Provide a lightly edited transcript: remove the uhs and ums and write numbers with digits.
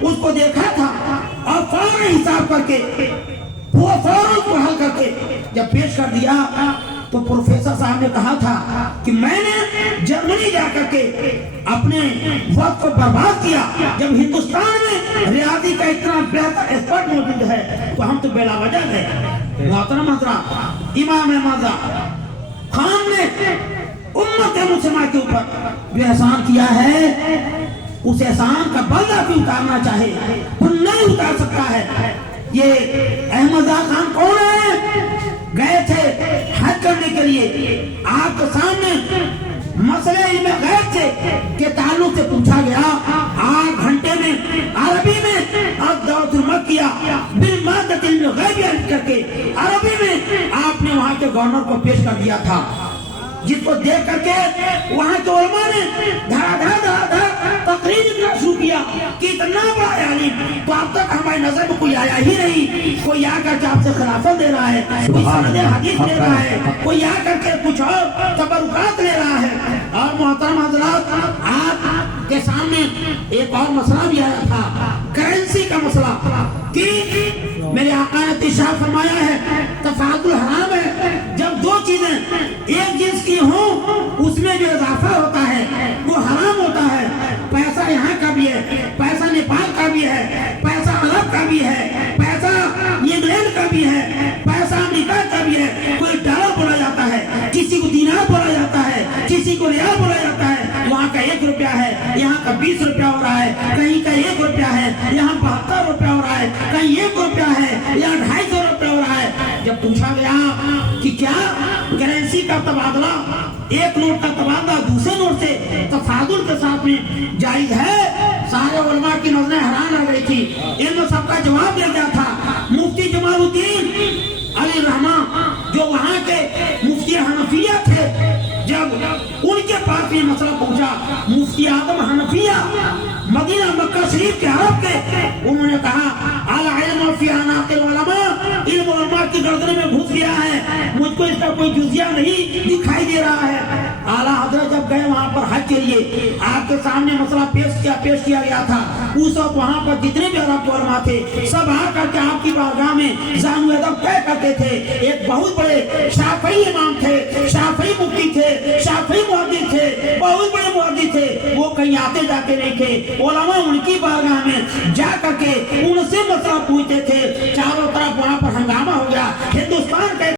اس کو دیکھا تھا اور فوراً حساب کر کے وہ فوراً کو حل کر کے جب پیش کر دیا تو پروفیسر صاحب نے کہا تھا کہ میں نے جرمنی جا کر کے اپنے وقت کو برباد کیا، جب ہندوستان میں ریاضی کا اتنا بہتر ایکسپرٹ موجود ہے تو ہم تو بلا وجہ گئے۔ محترم حضرات، امام احمد خان نے امت مسلمہ کے اوپر جو احسان کیا ہے اس احسان کا بدلہ بھی اتارنا چاہے وہ نہیں اتار سکتا ہے۔ یہ احمد خان کون ہے؟ گئے تھے حج کرنے کے لیے، آپ کے سامنے مسئلہ علم غیب کے تعلق سے پوچھا گیا، 8 گھنٹے میں عربی میں الدعوۃ المکیہ بالمادۃ علم غیب کر کے عربی میں آپ نے وہاں کے گورنر کو پیش کر دیا تھا، جس کو دیکھ کر کے وہاں کے علماء نے دھڑا دھڑا تقریر کرنا شروع کیا کہ اتنا بڑا عالم تو اب تک ہماری نظر میں کوئی آیا ہی نہیں، کوئی آ کر کے آپ سے خلافت دے رہا ہے، کوئی سند حدیث دے رہا ہے، کوئی آ کر کے کچھ اور تبرکات لے رہا ہے۔ اور محترم حضرات، آپ کے سامنے ایک اور مسئلہ بھی آیا تھا، کرنسی کا مسئلہ، کہ میرے آقا نے ارشاد فرمایا ہے تفاضل حرام ہے، جب دو چیزیں ایک جنس کی ہوں اس میں جو اضافہ ہوتا ہے وہ حرام ہوتا ہے۔ پیسہ یہاں کا بھی ہے، پیسہ نیپال کا بھی ہے، پیسہ عرب کا بھی ہے، پیسہ انگلینڈ کا بھی ہے، پیسہ امریکہ کا بھی ہے، کوئی ڈالر بولا جاتا ہے، کسی کو دینار بولا جاتا ہے، کسی کو ریال بولا جاتا ہے، وہاں کا 1 روپیہ ہے، یہاں کا 20 روپیہ ہو رہا ہے، کہیں کا 1 روپیہ ہے، یہاں 72 روپیہ ہو رہا ہے، کہیں 1 روپیہ ہے، یہاں 250 روپیہ ہو رہا ہے۔ جب پوچھا گیا کہ کیا کرنسی کا تبادلہ، ایک نوٹ کا تبادلہ دوسرے نوٹ سے تفاضل کے ساتھ میں جائز ہے، سارے علماء کی نظریں حیران آ گئی تھی۔ ان سب کا جواب دیا گیا تھا مفتی جمال الدین علی رحمٰ جو وہاں کے مفتی حنفیہ تھے، جب ان کے پاس یہ مسئلہ پہنچا، مفتی اعظم حنفیہ مدینہ مکہ شریف کے عرب کے، انہوں نے کہا العلم فی اعناق العلماء، علم علماء کی گردن میں گھس گیا ہے، مجھ کو اس کا کوئی جزیہ نہیں دکھائی دے رہا ہے۔ اعلیٰ حضرت جب گئے وہاں پر حج کے لیے، آپ کے سامنے مسئلہ پیش کیا گیا تھا، اس وقت وہاں پر جتنے بھی عرب کے علماء تھے سب آ کر کے آپ کی بارگاہ میں زانو ادب طے کرتے تھے۔ ایک بہت بڑے شافعی امام تھے، شافعی مفتی تھے، شافعی محدث تھے، بہت بڑے محدث تھے، وہ کہیں آتے جاتے نہیں تھے، علماء ان کی بارگاہ میں جا کر کے ان سے مسئلہ پوچھتے تھے، چاروں طرف وہاں پر ہنگامہ ہو گیا۔ ہندوستان کا